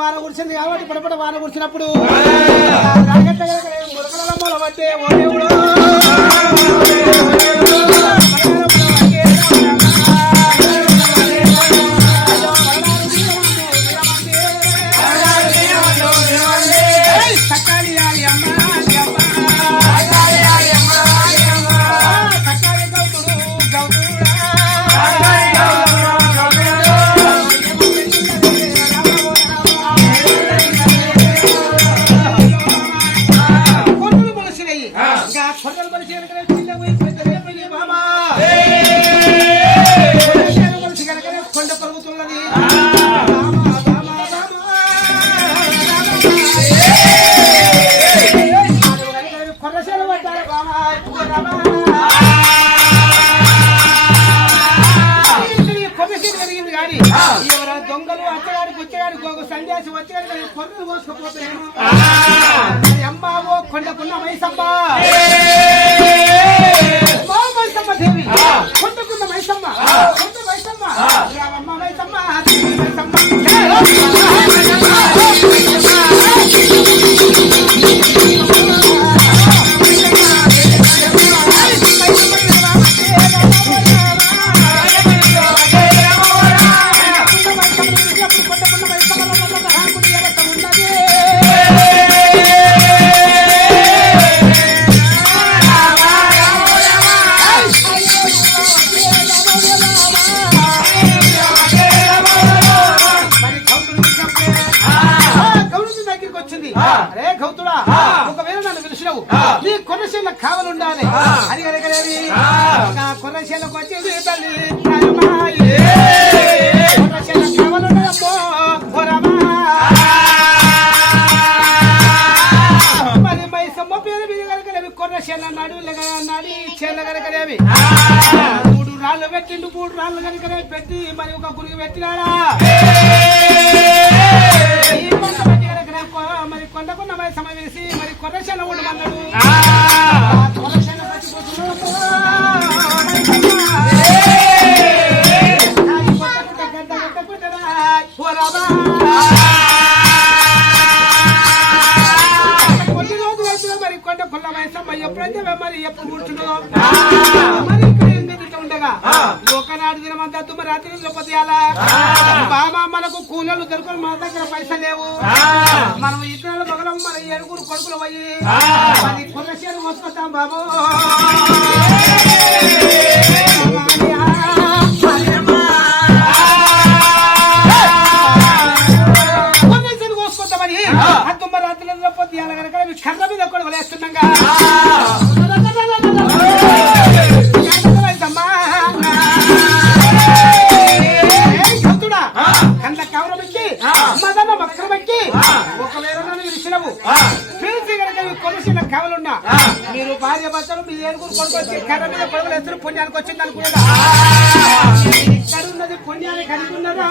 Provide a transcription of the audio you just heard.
వాన కురిసింది కాబట్టి పడపడ వాన కురిసినప్పుడు మురకల మూల పట్టే ఓ దేవుడు దొంగలు అత్తగారికి వచ్చేగానికి సందేశం వచ్చేగానికి కొర్రలు కోసుకుపోతాను అమ్మావో కొండకున్న మైసమ్మ మైసమ్మ దేవి కొండకున్న మైసమ్మ కొండ మైసమ్మ అమ్మ మైసమ్మ అరే గౌతుడా ఒకవేళ నన్ను పిలిచినావు నీ కొర్రశీల కావాలండాలి అని కనుకనేది కొర్రశీలకు వచ్చేది తల్లి కొర్రశీల కావాలండమ్మో మరి మైసమ్మ పేరు మీద కనుకనేవి కొర్రశీల నడువులుగా నడి చేల కనుకనేవి 3 రాళ్ళు పెట్టిండు 3 రాళ్ళు కనుకనే పెట్టి మరి ఒక గురికి పెట్టినాడా మరి కొండకున్న మైసమ్మ వేసి మరి కొర్రశీల ఊడు అన్నాడు కొర్రశీల కొన్ని రోజులు వచ్చిన మరి కొండకున్న మైసమ్మ ఎప్పుడైతే మరి ఎప్పుడు కూర్చుండో మరి ఉండగా ఒకనాడు దినమంతా మరి రాత్రి పొద్దుయాలా బామా మనకు కూలీలు దొరుకుని మన దగ్గర పైసలు లేవు మనం ఇతరుల మగలం మన 7 కొడుకులు పోయి మరి కొర్రశీల మోసుకొస్తాం బాబు కొర్రశీల మోసుకొద్దామని అద్దుమ్మ రాత్రులలో పొద్దుయాల కనుక కర్ర మీద కూడా వలేస్తుండగా కంద కవరమెక్కి మదన మక్రమెక్కి ఒకవేళ నన్ను విరిచినవు పిలిచి కనుక కొర్రశీల కావాలన్నా మీరు భార్య భర్తలు మీ 7 కొడుకొచ్చి కర్ర మీద పరుగులు ఎత్తులు పుణ్యానికి వచ్చింది అనుకున్నారా ఇక్కడ ఉన్నది పుణ్యానికి అనుకున్నారా